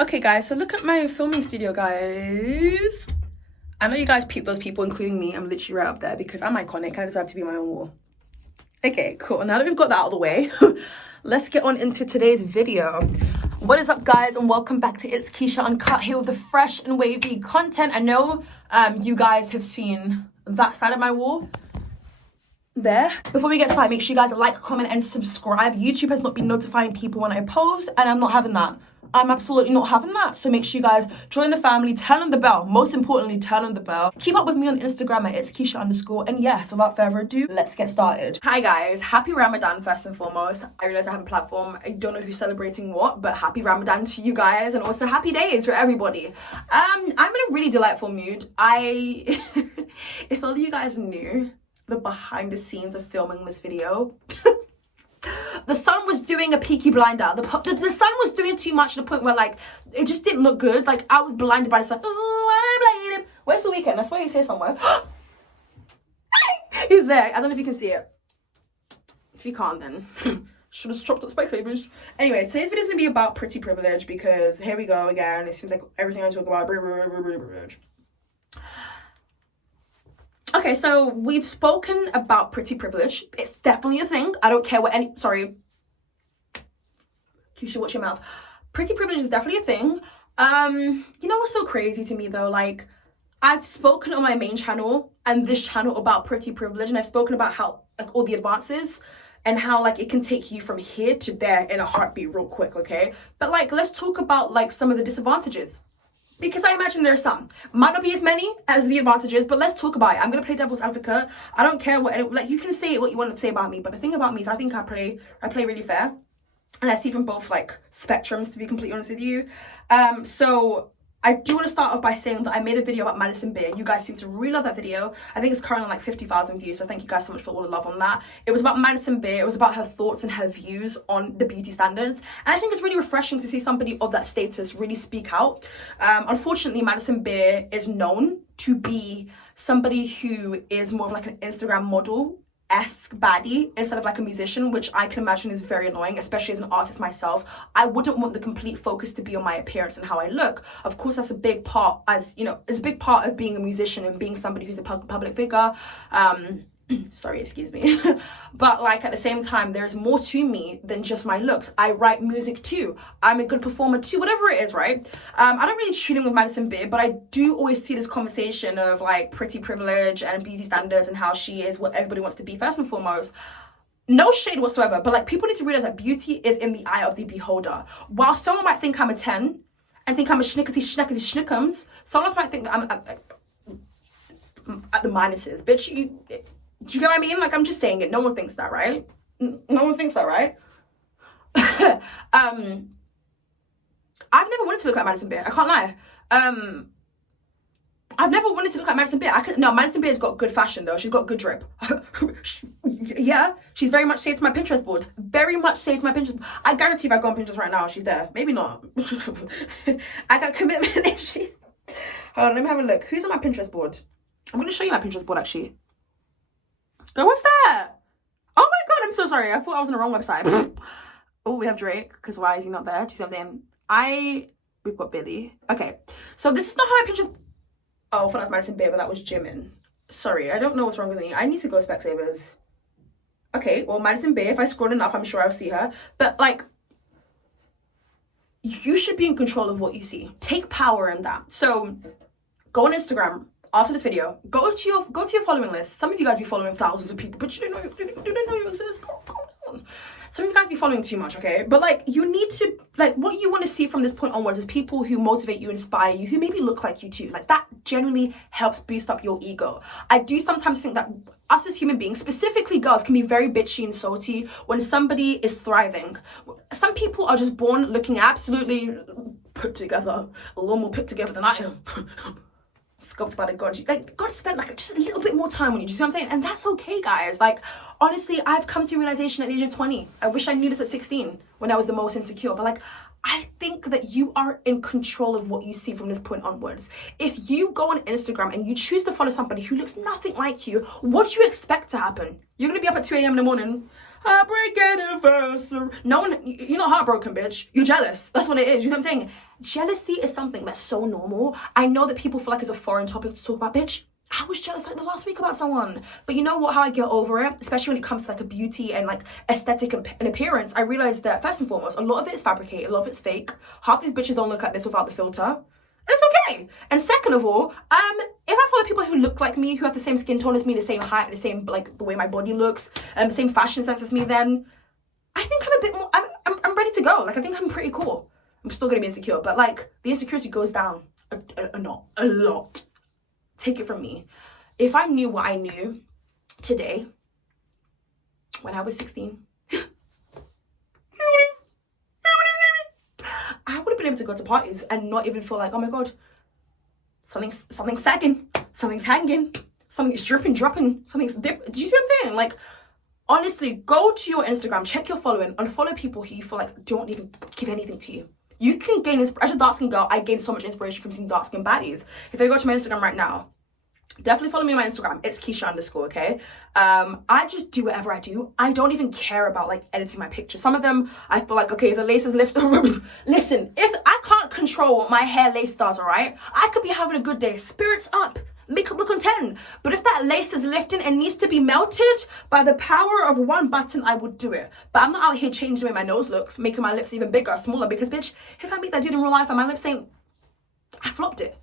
Okay, guys, so look at my filming studio, guys. I know you guys peep those people, including me. I'm literally right up there because I'm iconic and I deserve to be my own wall. Okay, cool. Now that we've got that out of the way, let's get on into today's video. What is up, guys, and welcome back to Itzkeisha Uncut, here with the fresh and wavy content. I know you guys have seen that side of my wall there. Before we get started, make sure you guys like, comment, and subscribe. YouTube has not been notifying people when I post, and I'm not having that. I'm absolutely not having that. So make sure you guys join the family, turn on the bell. Most importantly, turn on the bell. Keep up with me on Instagram at Itzkeisha_. And yes, without further ado, let's get started. Hi guys, happy Ramadan first and foremost. I realize I have a platform. I don't know who's celebrating what, but happy Ramadan to you guys, and also happy days for everybody. I'm in a really delightful mood. If only you guys knew the behind the scenes of filming this video. The sun was doing a Peaky Blinder. The sun was doing too much to the point where, like, it just didn't look good. Like, I was blinded by the sun. Oh, I'm blinded. Where's the weekend? I swear he's here somewhere. He's there. I don't know if you can see it. If you can't, then should have chopped up Specsavers. Anyway, today's video is going to be about pretty privilege because here we go again. It seems like everything I talk about privilege. Okay, so we've spoken about pretty privilege. It's definitely a thing. I don't care what sorry. You should watch your mouth. Pretty privilege is definitely a thing. You know what's so crazy to me though? Like, I've spoken on my main channel and this channel about pretty privilege, and I've spoken about how, like, all the advances and how, like, it can take you from here to there in a heartbeat real quick, okay? But, like, let's talk about, like, some of the disadvantages. Because I imagine there are some. Might not be as many as the advantages, but let's talk about it. I'm going to play devil's advocate. I don't care what, like, you can say what you want to say about me, but the thing about me is I think I play really fair. And I see from both, like, spectrums, to be completely honest with you. So I do want to start off by saying that I made a video about Madison Beer. You guys seem to really love that video. I think it's currently on like 50,000 views, so thank you guys so much for all the love on that. It was about Madison Beer. It was about her thoughts and her views on the beauty standards. And I think it's really refreshing to see somebody of that status really speak out. Unfortunately, Madison Beer is known to be somebody who is more of like an Instagram model-esque baddie instead of like a musician, which I can imagine is very annoying, especially as an artist myself. I wouldn't want the complete focus to be on my appearance and how I look. Of course, that's a big part, as you know, it's a big part of being a musician and being somebody who's a public figure. Sorry, excuse me. But, like, at the same time, there's more to me than just my looks. I write music too. I'm a good performer too, whatever it is, right? I don't really tune in with Madison Beer, but I do always see this conversation of, like, pretty privilege and beauty standards and how she is what everybody wants to be first and foremost. No shade whatsoever, but, like, people need to realize that beauty is in the eye of the beholder. While someone might think I'm a 10 and think I'm a schnickums, someone else might think that I'm at the minuses. Bitch, do you get what I mean? Like, I'm just saying it. No one thinks that, right? No one thinks that, right? I've never wanted to look like Madison Beer. I can't lie. I've never wanted to look like Madison Beer. Madison Beer's got good fashion, though. She's got good drip. Yeah, she's very much saved my Pinterest board. Very much saved my Pinterest. I guarantee if I go on Pinterest right now, she's there. Maybe not. I got commitment issues. Hold on, let me have a look. Who's on my Pinterest board? I'm going to show you my Pinterest board, actually. Girl, what's that? Oh my god, I'm so sorry. I thought I was on the wrong website. Oh, we have Drake, because why is he not there? Do you see what I'm saying? We've got Billy. Okay, so this is not how my Pinterest... Oh, I thought that was Madison Beer, but that was Jimin. Sorry, I don't know what's wrong with me. I need to go Specsavers. Okay, well, Madison Beer, if I scroll enough, I'm sure I'll see her. But, like, you should be in control of what you see. Take power in that. So, go on Instagram. After this video, go to your following list. Some of you guys be following thousands of people, but you didn't know you exist. Some of you guys be following too much, okay? But, like, you need to, like, what you want to see from this point onwards is people who motivate you, inspire you, who maybe look like you too. Like, that genuinely helps boost up your ego. I do sometimes think that us as human beings, specifically girls, can be very bitchy and salty when somebody is thriving. Some people are just born looking absolutely put together, a lot more put together than I am. Sculpted by the God. Like, God spent, like, just a little bit more time on you. Do you see what I'm saying? And that's okay, guys. Like, honestly, I've come to realization at the age of 20. I wish I knew this at 16 when I was the most insecure. But, like, I think that you are in control of what you see from this point onwards. If you go on Instagram and you choose to follow somebody who looks nothing like you, what do you expect to happen? You're going to be up at 2 a.m. in the morning Heartbreak anniversary. No one, you're not heartbroken, bitch. You're jealous. That's what it is. You know what I'm saying? Jealousy is something that's so normal. I know that people feel like it's a foreign topic to talk about, bitch. I was jealous like the last week about someone. But you know what, how I get over it, especially when it comes to like a beauty and like aesthetic and appearance, I realized that first and foremost, a lot of it is fabricated, a lot of it's fake. Half these bitches don't look like this without the filter. And it's okay. And second of all, if I follow people who look like me, who have the same skin tone as me, the same height, the same, like the way my body looks, the same fashion sense as me, then I think I'm a bit more, I'm ready to go. Like, I think I'm pretty cool. I'm still gonna be insecure, but like the insecurity goes down a lot. Take it from me. If I knew what I knew today, when I was 16, I would have been able to go to parties and not even feel like, oh my God, something's sagging, something's hanging, something's dripping, dropping, something's dip. Do you see what I'm saying? Like, honestly, go to your Instagram, check your following, unfollow people who you feel like don't even give anything to you. You can gain inspiration. As a dark skin girl, I gained so much inspiration from seeing dark skin baddies. If I go to my Instagram right now, definitely follow me on my Instagram. It's Keisha_, okay? I just do whatever I do. I don't even care about like editing my pictures. Some of them, I feel like, okay, if the lace is lifted, listen, if I can't control what my hair lace does, all right? I could be having a good day, spirits up, makeup look on 10. But if that lace is lifting and needs to be melted by the power of one button, I would do it. But I'm not out here changing the way my nose looks, making my lips even bigger, smaller, because bitch, if I meet that dude in real life and my lips ain't, I flopped it.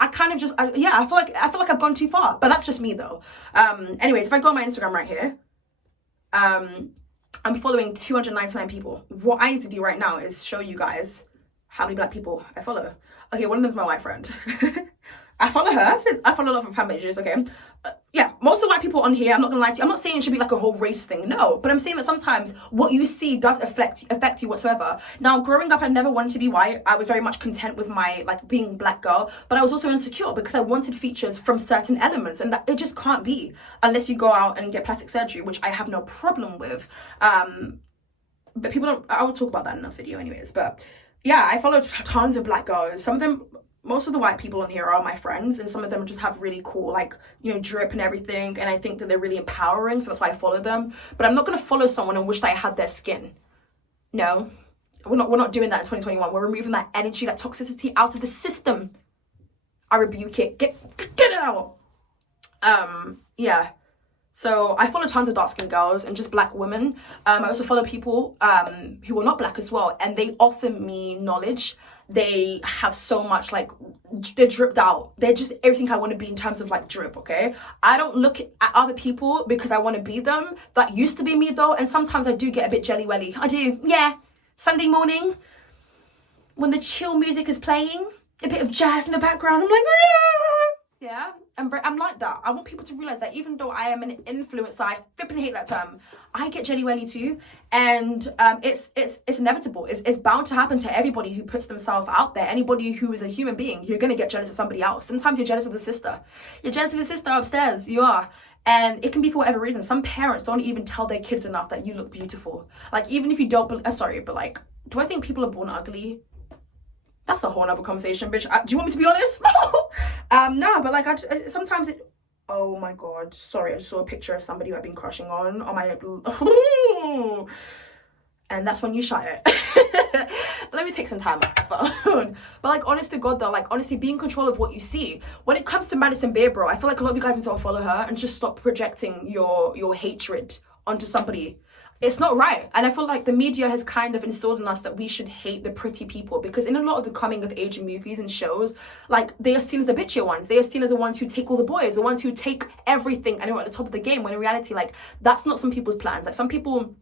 I kind of just, I feel like I've gone too far, but that's just me though. Anyways, if I go on my Instagram right here, I'm following 299 people. What I need to do right now is show you guys how many black people I follow. Okay, one of them's my white friend. I follow her. I follow a lot of fan pages, okay? Yeah, most of the white people on here, I'm not gonna lie to you, I'm not saying it should be like a whole race thing, no, but I'm saying that sometimes what you see does affect you whatsoever. Now, growing up, I never wanted to be white. I was very much content with my, like, being black girl, but I was also insecure because I wanted features from certain elements, and that it just can't be unless you go out and get plastic surgery, which I have no problem with. But people don't, I will talk about that in another video anyways, but yeah, I follow tons of black girls. Some of them, most of the white people on here are my friends, and some of them just have really cool, like, you know, drip and everything, and I think that they're really empowering, so that's why I follow them. But I'm not going to follow someone and wish that I had their skin. No, we're not doing that in 2021. We're removing that energy, that toxicity out of the system. I rebuke it. Get it out. Yeah. So I follow tons of dark-skinned girls and just black women. I also follow people who are not black as well, and they offer me knowledge. They have so much, like, they're dripped out. They're just everything I want to be in terms of, like, drip, okay? I don't look at other people because I want to be them. That used to be me, though, and sometimes I do get a bit jelly-welly. I do, yeah. Sunday morning, when the chill music is playing, a bit of jazz in the background, I'm like, yeah, I'm like that. I want people to realize that even though I am an influencer, I flipping hate that term, I get jelly welly too, and it's inevitable. It's bound to happen to everybody who puts themselves out there. Anybody who is a human being, you're gonna get jealous of somebody else. Sometimes you're jealous of the sister. You're jealous of your sister upstairs. You are. And it can be for whatever reason. Some parents don't even tell their kids enough that you look beautiful. Like, even if you don't, I'm sorry, but like, do I think people are born ugly? That's a whole nother conversation, bitch. Do you want me to be honest? Nah, but like, sometimes it, oh my God, sorry, I just saw a picture of somebody who I've been crushing on my, and that's when you shut it. Let me take some time off the phone. But like, honest to God though, like, honestly, be in control of what you see. When it comes to Madison Beer, bro, I feel like a lot of you guys need to unfollow her and just stop projecting your hatred onto somebody. It's not right. And I feel like the media has kind of instilled in us that we should hate the pretty people, because in a lot of the coming of age movies and shows, like, they are seen as the bitchier ones. They are seen as the ones who take all the boys, the ones who take everything and are at the top of the game, when in reality, like, that's not some people's plans. Like, some people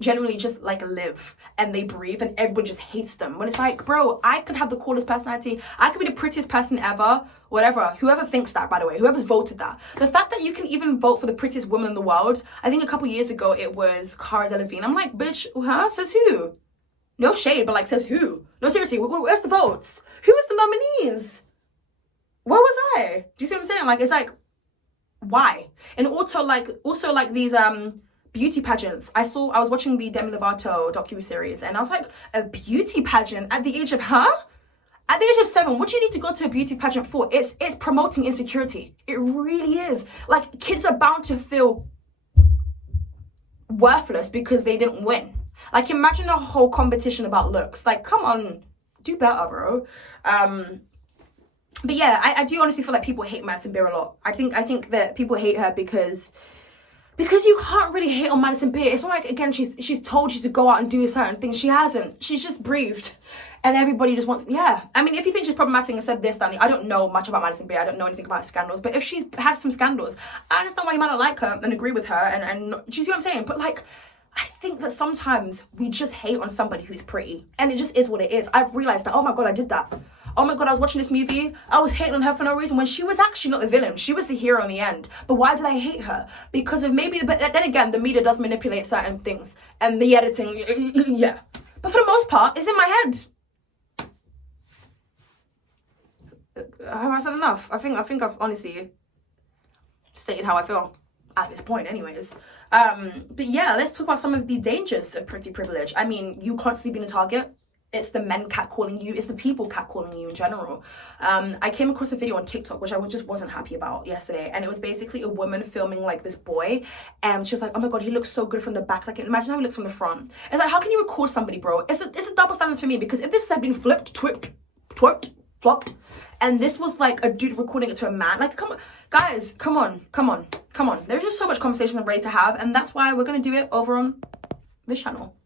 generally just like live and they breathe and everyone just hates them, when it's like, bro, I could have the coolest personality, I could be the prettiest person ever, whatever. Whoever thinks that, by the way, whoever's voted that, the fact that you can even vote for the prettiest woman in the world, I think a couple years ago it was Cara Delevingne. I'm like, bitch, huh? Says who? No shade, but like, says who? No, seriously, where's the votes? Who was the nominees? Where was I? Do you see what I'm saying? Like, it's like, why? And also like these beauty pageants. I was watching the Demi Lovato docu-series, and I was like, a beauty pageant at the age of, At the age of 7, what do you need to go to a beauty pageant for? It's promoting insecurity. It really is. Like, kids are bound to feel worthless because they didn't win. Like, imagine a whole competition about looks. Like, come on, do better, bro. But yeah, I do honestly feel like people hate Madison Beer a lot. I think that people hate her because you can't really hate on Madison Beer. It's not like, again, she's told you to go out and do certain things. She hasn't. She's just breathed. And everybody just wants, yeah. I mean, if you think she's problematic and said this, Danny, I don't know much about Madison Beer. I don't know anything about scandals. But if she's had some scandals, I understand why you might not like her and agree with her. And do you see what I'm saying? But like, I think that sometimes we just hate on somebody who's pretty. And it just is what it is. I've realized that, oh my God, I did that. Oh my God, I was watching this movie. I was hating on her for no reason when she was actually not the villain. She was the hero in the end. But why did I hate her? Because of maybe, but then again, the media does manipulate certain things. And the editing, yeah. But for the most part, it's in my head. Have I said enough? I think I've honestly stated how I feel at this point anyways. But yeah, let's talk about some of the dangers of pretty privilege. I mean, you constantly being a target. It's the men catcalling you. It's the people catcalling you in general. I came across a video on TikTok, which I just wasn't happy about yesterday. And it was basically a woman filming like this boy. And she was like, oh my God, he looks so good from the back. Like, imagine how he looks from the front. It's like, how can you record somebody, bro? It's a double standard for me, because if this had been flipped, twerked, flopped, and this was like a dude recording it to a man, like, come on, guys, come on. There's just so much conversation I'm ready to have. And that's why we're going to do it over on this channel.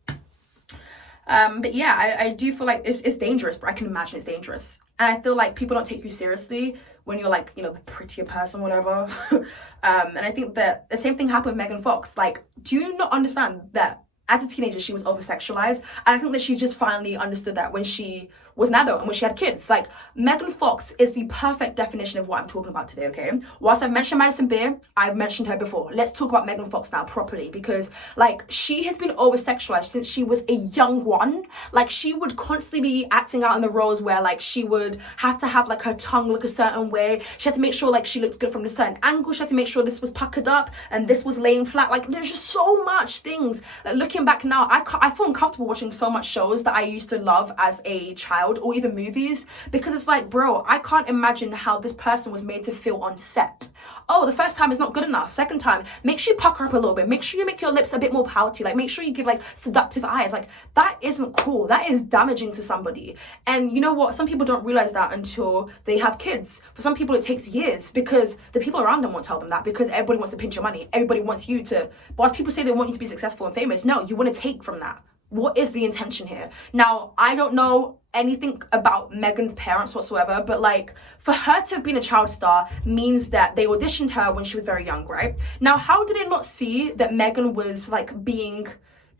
But yeah, I do feel like it's dangerous, but I can imagine it's dangerous. And I feel like people don't take you seriously when you're like, you know, the prettier person, whatever. And I think that the same thing happened with Megan Fox. Like, do you not understand that as a teenager, she was over-sexualized? And I think that she just finally understood that when she was an adult and when she had kids. Like, Megan Fox is the perfect definition of what I'm talking about today, okay? Whilst I've mentioned Madison Beer, I've mentioned her before. Let's talk about Megan Fox now properly, because, like, she has been over-sexualized since she was a young one. Like, she would constantly be acting out in the roles where, like, she would have to have, like, her tongue look a certain way. She had to make sure, like, she looked good from a certain angle. She had to make sure this was puckered up and this was laying flat. Like, there's just so much things that, looking back now, I feel uncomfortable watching so much shows that I used to love as a child, or even movies, because it's like, bro, I can't imagine how this person was made to feel on set. Oh, the first time is not good enough. Second time, make sure you pucker up a little bit. Make sure you make your lips a bit more pouty. Like, make sure you give like seductive eyes. Like, that isn't cool. That is damaging to somebody. And you know what? Some people don't realize that until they have kids. For some people, it takes years, because the people around them won't tell them that, because everybody wants to pinch your money. Everybody wants you to, but if people say they want you to be successful and famous, no, you want to take from that. What is the intention here? Now, I don't know anything about Megan's parents whatsoever, but like, for her to have been a child star means that they auditioned her when she was very young, right? Now, how did they not see that Megan was like being,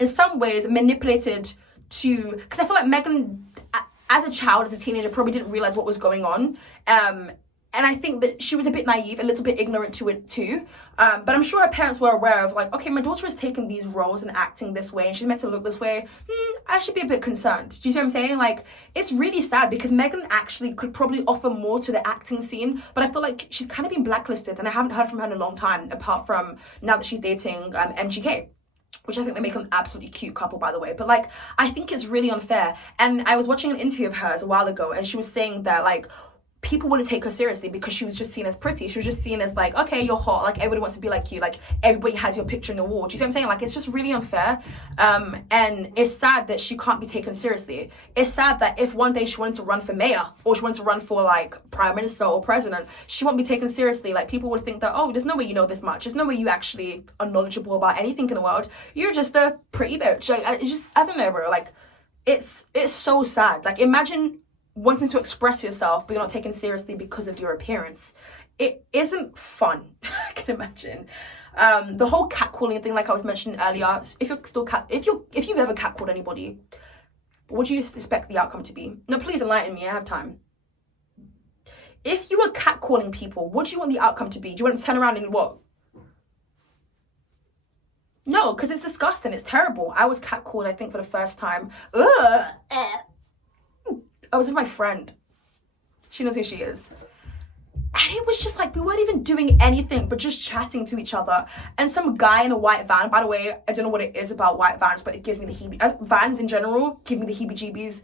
in some ways, manipulated to, because I feel like Megan, as a child, as a teenager, probably didn't realize what was going on. And I think that she was a bit naive, a little bit ignorant to it too. But I'm sure her parents were aware of, like, okay, my daughter is taking these roles and acting this way, and she's meant to look this way. I should be a bit concerned. Do you see what I'm saying? Like, it's really sad, because Megan actually could probably offer more to the acting scene, but I feel like she's kind of been blacklisted, and I haven't heard from her in a long time, apart from now that she's dating MGK. Which I think they make an absolutely cute couple, by the way. But like, I think it's really unfair. And I was watching an interview of hers a while ago, and she was saying that, like, people wouldn't take her seriously because she was just seen as pretty. She was just seen as like, okay, you're hot, like everybody wants to be like you, like everybody has your picture in the wall. Do you see what I'm saying? Like, it's just really unfair. And it's sad that she can't be taken seriously. It's sad that if one day she wanted to run for mayor, or she wanted to run for like prime minister or president, she won't be taken seriously. Like, people would think that, oh, there's no way you know this much, there's no way you actually are knowledgeable about anything in the world, you're just a pretty bitch. Like, I don't know, bro. Like, it's so sad. Like, imagine wanting to express yourself, but you're not taken seriously because of your appearance. It isn't fun. I can imagine. The whole catcalling thing, like I was mentioning earlier, if you've ever catcalled anybody, what do you expect the outcome to be? No, please enlighten me. I have time. If you are catcalling people, what do you want the outcome to be? Do you want them to turn around and what? No, because it's disgusting. It's terrible. I was catcalled, I think, for the first time. I was with my friend. She knows who she is. And it was just like, we weren't even doing anything but just chatting to each other. And some guy in a white van, by the way, I don't know what it is about white vans, but it gives me the vans in general give me the heebie-jeebies.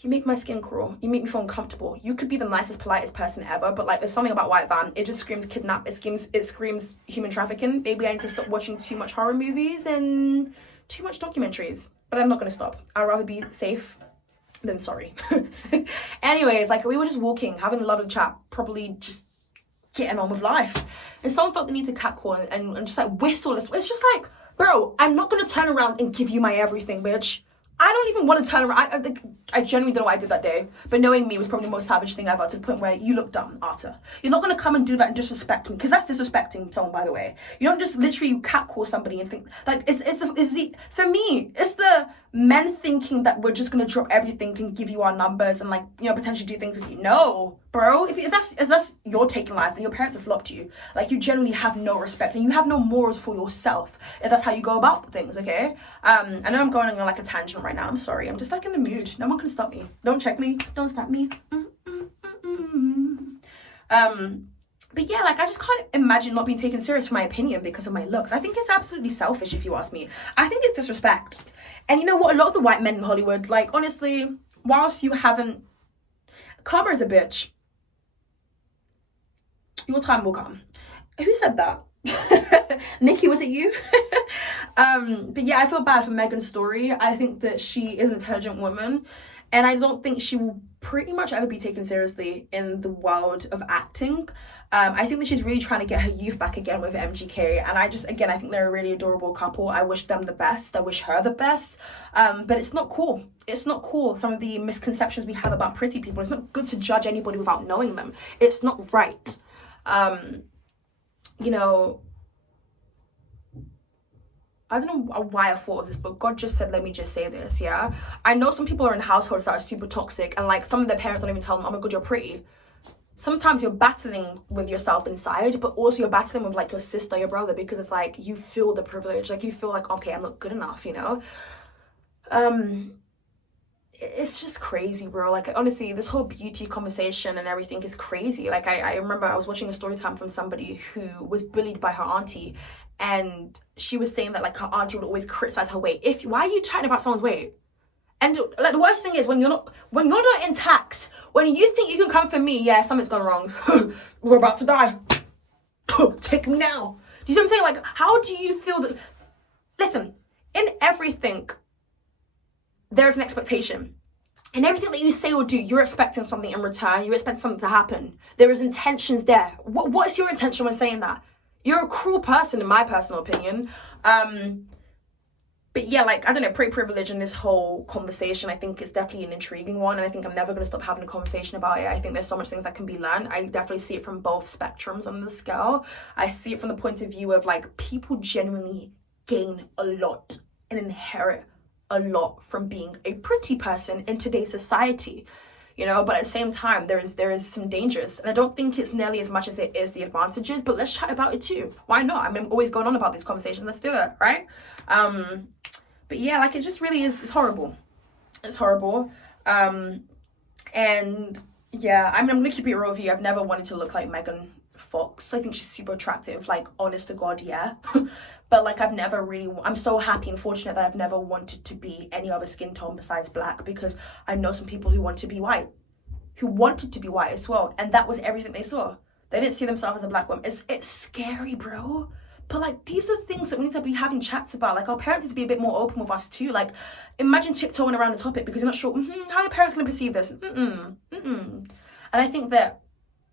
You make my skin crawl. You make me feel uncomfortable. You could be the nicest, politest person ever, but like there's something about white van. It just screams kidnap. It screams human trafficking. Maybe I need to stop watching too much horror movies and too much documentaries. But I'm not gonna stop. I'd rather be safe than sorry. Anyways, like we were just walking, having a lovely chat, probably just getting on with life. And someone felt the need to catcall and just like whistle. It's just like, bro, I'm not gonna turn around and give you my everything, bitch. I don't even want to turn around. I genuinely don't know what I did that day. But knowing me was probably the most savage thing ever, to the point where you look dumb after. You're not going to come and do that and disrespect me. Because that's disrespecting someone, by the way. You don't just literally catcall somebody and think... Like, for me, it's the men thinking that we're just going to drop everything and give you our numbers and, like, you know, potentially do things with you. No, bro. If that's your take in life, then your parents have flopped you. Like, you generally have no respect and you have no morals for yourself if that's how you go about things, okay? I know I'm going on, like, a tangent right now. I'm sorry. I'm just, like, in the mood. No one can stop me. Don't check me. Don't stop me. But yeah, like, I just can't imagine not being taken serious for my opinion because of my looks. I think it's absolutely selfish, if you ask me. I think it's disrespect. And you know what? A lot of the white men in Hollywood, like, honestly, whilst you haven't... Karma is a bitch. Your time will come. Who said that? Nikki, was it you? But yeah, I feel bad for Megan's story. I think that she is an intelligent woman. And I don't think she will pretty much ever be taken seriously in the world of acting. I think that she's really trying to get her youth back again with MGK. And I think they're a really adorable couple. I wish them the best. I wish her the best. But it's not cool. It's not cool, some of the misconceptions we have about pretty people. It's not good to judge anybody without knowing them. It's not right. You know... I don't know why I thought of this, but God just said, let me just say this, yeah? I know some people are in households that are super toxic, and like some of their parents don't even tell them, oh my God, you're pretty. Sometimes you're battling with yourself inside, but also you're battling with like your sister, your brother, because it's like you feel the privilege. Like you feel like, okay, I'm not good enough, you know? It's just crazy, bro. Like, honestly, this whole beauty conversation and everything is crazy. Like, I remember I was watching a story time from somebody who was bullied by her auntie, and she was saying that, like, her auntie would always criticize her weight. Why are you chatting about someone's weight? And, like, the worst thing is when you're not intact, when you think you can come for me, yeah, something's gone wrong. We're about to die. Take me now. Do you see what I'm saying? Like, how do you feel that... Listen, in everything... there's an expectation. And everything that you say or do, you're expecting something in return. You expect something to happen. There is intentions there. What is your intention when saying that? You're a cruel person, in my personal opinion. But yeah, like, I don't know, pretty privilege in this whole conversation, I think is definitely an intriguing one. And I think I'm never going to stop having a conversation about it. I think there's so much things that can be learned. I definitely see it from both spectrums on the scale. I see it from the point of view of, like, people genuinely gain a lot and inherit a lot from being a pretty person in today's society, you know. But at the same time, there is some dangers, and I don't think it's nearly as much as it is the advantages. But let's chat about it too. Why not? I mean, I'm always going on about these conversations. Let's do it, right? But yeah, like, it just really is. It's horrible. It's horrible. And yeah, I mean, I'm gonna keep it real with you. I've never wanted to look like Megan Fox. I think she's super attractive. Like, honest to God, yeah. But, like, I'm so happy and fortunate that I've never wanted to be any other skin tone besides black, because I know some people who want to be white, who wanted to be white as well, and that was everything they saw. They didn't see themselves as a black woman. It's scary, bro. But, like, these are things that we need to be having chats about. Like, our parents need to be a bit more open with us too. Like, imagine tiptoeing around the topic because you're not sure, how are your parents going to perceive this? And I think that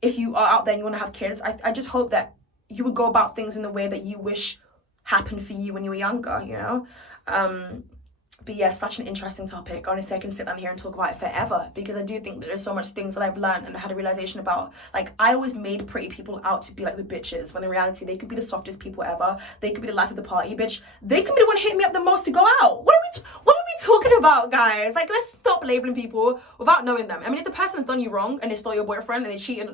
if you are out there and you want to have kids, I just hope that you would go about things in the way that you wish happened for you when you were younger, you know? But yeah, such an interesting topic. Honestly, I can sit down here and talk about it forever, because I do think that there's so much things that I've learned and had a realization about. Like, I always made pretty people out to be like the bitches, when in reality they could be the softest people ever. They could be the life of the party, bitch. They could be the one hitting me up the most to go out. What are we talking about, guys? Like, let's stop labeling people without knowing them. I mean, if the person's done you wrong and they stole your boyfriend and they cheated,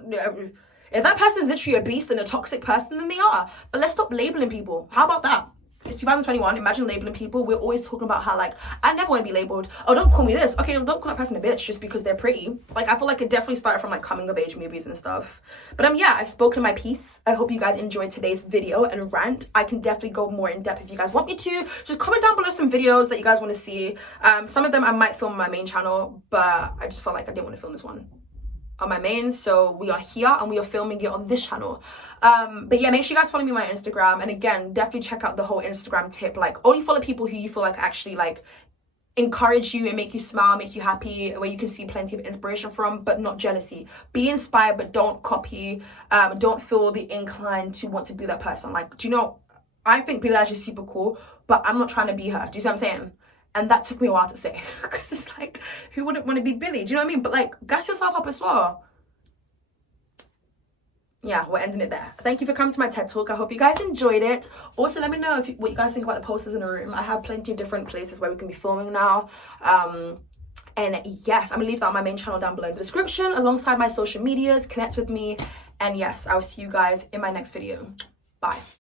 if that person is literally a beast and a toxic person, then they are. But let's stop labeling people. How about that? It's 2021. Imagine labeling people. We're always talking about how, like, I never want to be labeled. Oh, don't call me this. Okay, don't call that person a bitch just because they're pretty. Like, I feel like it definitely started from, like, coming of age movies and stuff. But yeah, I've spoken my piece. I hope you guys enjoyed today's video and rant. I can definitely go more in depth if you guys want me to. Just comment down below some videos that you guys want to see. Some of them I might film on my main channel, but I just felt like I didn't want to film this one on my main, so we are here and we are filming it on this channel. But yeah, make sure you guys follow me on my Instagram, and again, definitely check out the whole Instagram tip. Like, only follow people who you feel like actually like encourage you and make you smile, make you happy, where you can see plenty of inspiration from, but not jealousy. Be inspired, but don't copy. Don't feel the incline to want to be that person. Like, do you know, I think Billie Eilish is super cool, but I'm not trying to be her. Do you see what I'm saying? And that took me a while to say, because it's like, who wouldn't want to be Billie? Do you know what I mean? But like, gas yourself up as well. Yeah, we're ending it there. Thank you for coming to my TED Talk. I hope you guys enjoyed it. Also, let me know what you guys think about the posters in the room. I have plenty of different places where we can be filming now. And yes, I'm gonna leave that on my main channel down below in the description, alongside my social medias. Connect with me. And yes, I will see you guys in my next video. Bye.